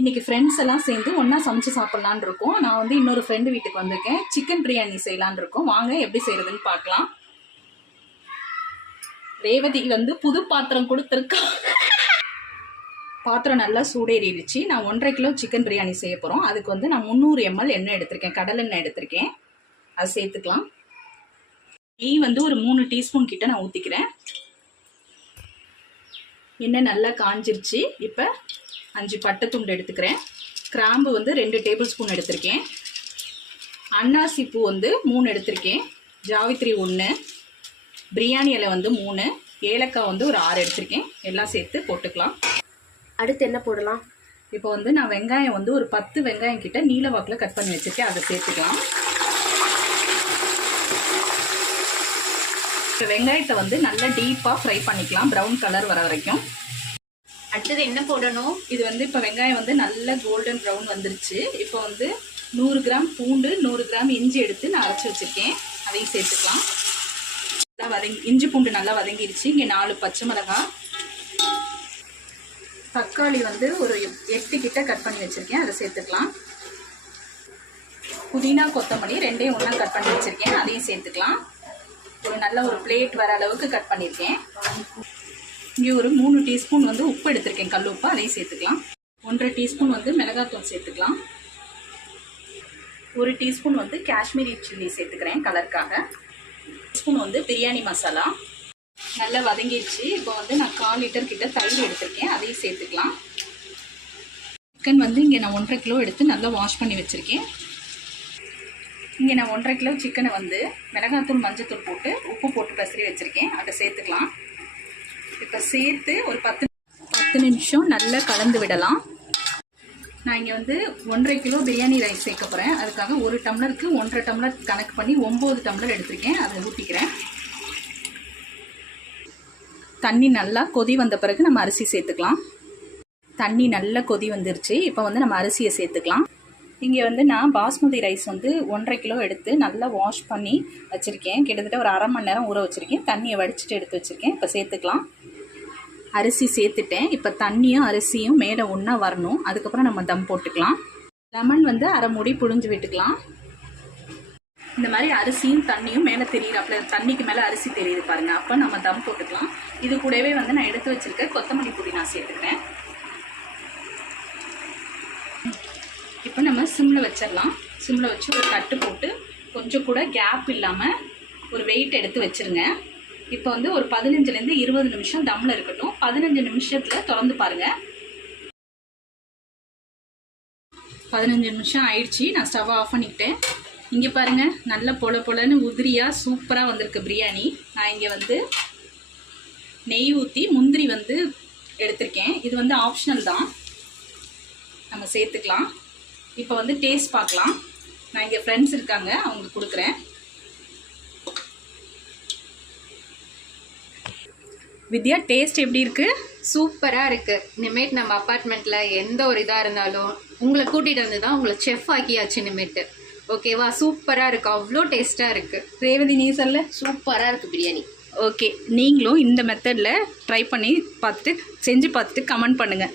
இன்றைக்கி ஃப்ரெண்ட்ஸ் எல்லாம் சேர்ந்து ஒன்றா சமைச்சு சாப்பிட்லான் இருக்கோம். நான் வந்து இன்னொரு ஃப்ரெண்டு வீட்டுக்கு வந்திருக்கேன். சிக்கன் பிரியாணி செய்யலான் இருக்கோம். வாங்க எப்படி செய்கிறதுன்னு பார்க்கலாம். ரேவதி வந்து புது பாத்திரம் கொடுத்துருக்கா. பாத்திரம் நல்லா சூடேறிடுச்சு. நான் 1.5 கிலோ சிக்கன் பிரியாணி செய்ய போகிறோம். அதுக்கு வந்து நான் 300 ml எண்ணெய் எடுத்திருக்கேன், கடலெண்ணெய் எடுத்திருக்கேன். அது சேர்த்துக்கலாம். நெய் வந்து ஒரு 3 டீஸ்பூன் கிட்ட நான் ஊற்றிக்கிறேன். எண்ணெய் நல்லா காஞ்சிருச்சு. இப்போ 5 பட்டை துண்டு எடுத்துக்கிறேன். கிராம்பு வந்து 2 டேபிள் ஸ்பூன் எடுத்திருக்கேன். அன்னாசி பூ வந்து 3 எடுத்திருக்கேன். ஜாவித்ரி 1, பிரியாணி இலை வந்து 3, ஏலக்காய் வந்து ஒரு 6 எடுத்திருக்கேன். எல்லாம் சேர்த்து போட்டுக்கலாம். அடுத்து என்ன போடலாம்? இப்போ வந்து நான் வெங்காயம் வந்து ஒரு 10 வெங்காயம் கிட்ட நீல வாக்கில் கட் பண்ணி வச்சுருக்கேன். அதை சேர்த்துக்கலாம். இப்போ வெங்காயத்தை வந்து நல்லா டீப்பாக ஃப்ரை பண்ணிக்கலாம், ப்ரௌன் கலர் வர வரைக்கும். அடுத்தது என்ன போடணும்? இது வந்து இப்போ வெங்காயம் வந்து நல்ல கோல்டன் ப்ரௌன் வந்துருச்சு. இப்போ வந்து 100 கிராம் பூண்டு, 100 கிராம் இஞ்சி எடுத்து நான் அரைச்சி வச்சுருக்கேன். அதையும் சேர்த்துக்கலாம். நல்லா இஞ்சி பூண்டு நல்லா வதங்கிடுச்சு. இங்கே 4 பச்சை மிளகாய், தக்காளி வந்து ஒரு 8 கிட்ட கட் பண்ணி வச்சுருக்கேன். அதை சேர்த்துக்கலாம். புதினா கொத்தமல்லி 2ஐயும் ஒன்றா கட் பண்ணி வச்சுருக்கேன். அதையும் சேர்த்துக்கலாம். ஒரு நல்ல ஒரு பிளேட் வர அளவுக்கு கட் பண்ணியிருக்கேன். இங்கே ஒரு 3 டீஸ்பூன் வந்து உப்பு எடுத்திருக்கேன், கல் உப்பு. அதையும் சேர்த்துக்கலாம். 1.5 டீஸ்பூன் வந்து மிளகாத்தூள் சேர்த்துக்கலாம். 1 டீஸ்பூன் வந்து காஷ்மீரி சில்லி சேர்த்துக்கிறேன் கலருக்காக. டீஸ்பூன் வந்து பிரியாணி மசாலா. நல்லா வதங்கிடுச்சு. இப்போ வந்து நான் 1/4 லிட்டர் கிட்ட தயிர் எடுத்திருக்கேன். அதையும் சேர்த்துக்கலாம். சிக்கன் வந்து இங்கே நான் 1.5 கிலோ எடுத்து நல்லா வாஷ் பண்ணி வச்சுருக்கேன். இங்கே நான் 1.5 கிலோ சிக்கனை வந்து மிளகாத்தூள், மஞ்சத்தூள் போட்டு உப்பு போட்டு பசறி வச்சுருக்கேன். அதை சேர்த்துக்கலாம். இப்போ சேர்த்து ஒரு 10 நிமிஷம் நல்லா கலந்து விடலாம். நான் இங்கே வந்து 1.5 கிலோ பிரியாணி ரைஸ் சேர்க்க போகிறேன். அதுக்காக 1 டம்ளருக்கு 1.5 டம்ளர் கணக்கு பண்ணி 9 டம்ளர் எடுத்திருக்கேன். அதை ஊற்றிக்கிறேன். தண்ணி நல்லா கொதி வந்த பிறகு நம்ம அரிசி சேர்த்துக்கலாம். தண்ணி நல்லா கொதி வந்துருச்சு. இப்போ வந்து நம்ம அரிசியை சேர்த்துக்கலாம். இங்கே வந்து நான் பாஸ்மதி ரைஸ் வந்து 1.5 கிலோ எடுத்து நல்லா வாஷ் பண்ணி வச்சுருக்கேன். கிட்டத்தட்ட ஒரு அரை மணி நேரம் ஊற வச்சுருக்கேன். தண்ணியை வடிச்சிட்டு எடுத்து வச்சுருக்கேன். இப்போ சேர்த்துக்கலாம். அரிசி சேர்த்துட்டேன். இப்போ தண்ணியும் அரிசியும் மேலே ஒன்றா வரணும். அதுக்கப்புறம் நம்ம தம் போட்டுக்கலாம். லெமன் வந்து அரை மூடி புழிஞ்சு விட்டுக்கலாம். இந்த மாதிரி அரிசியும் தண்ணியும் மேலே தெரியுறாப்புல, தண்ணிக்கு மேலே அரிசி தெரியுது பாருங்கள். அப்போ நம்ம தம் போட்டுக்கலாம். இது கூடவே வந்து நான் எடுத்து வச்சுருக்க கொத்தமல்லி பொடி நான் சேர்த்துக்கிறேன். இப்போ நம்ம சிம்மில் வச்சிடலாம். சிம்மில் வச்சு ஒரு தட்டு போட்டு கொஞ்சம் கூட கேப் இல்லாமல் ஒரு வெயிட் எடுத்து வச்சுருங்க. இப்போ வந்து ஒரு 15லேருந்து 20 நிமிஷம் தம்மில் இருக்கட்டும். 15 நிமிஷத்தில் திறந்து பாருங்கள். 15 நிமிஷம் ஆயிடுச்சு. நான் ஸ்டவ் ஆஃப் பண்ணிக்கிட்டேன். இங்கே பாருங்கள், நல்ல பொலன்னு உதிரியாக சூப்பராக வந்திருக்கு பிரியாணி. நான் இங்கே வந்து நெய் ஊற்றி முந்திரி வந்து எடுத்திருக்கேன். இது வந்து ஆப்ஷனல் தான், நம்ம சேர்த்துக்கலாம். இப்போ வந்து டேஸ்ட் பார்க்கலாம். நான் இங்கே ஃப்ரெண்ட்ஸ் இருக்காங்க, அவங்களுக்கு கொடுக்குறேன். வித்யா, டேஸ்ட் எப்படி இருக்குது? சூப்பராக இருக்குது. இனிமேட் நம்ம அப்பார்ட்மெண்ட்டில் எந்த ஒரு இதாக இருந்தாலும் உங்களை கூட்டிகிட்டு வந்து தான் உங்களை செஃப் ஆக்கியாச்சு இனிமேட்டு. ஓகேவா? சூப்பராக இருக்குது. அவ்வளோ டேஸ்ட்டாக இருக்குது. ரேவதி, நீ சொல்ல. சூப்பராக இருக்குது பிரியாணி. ஓகே, நீங்களும் இந்த மெத்தடில் ட்ரை பண்ணி பார்த்துட்டு செஞ்சு பார்த்துட்டு கமெண்ட் பண்ணுங்கள்.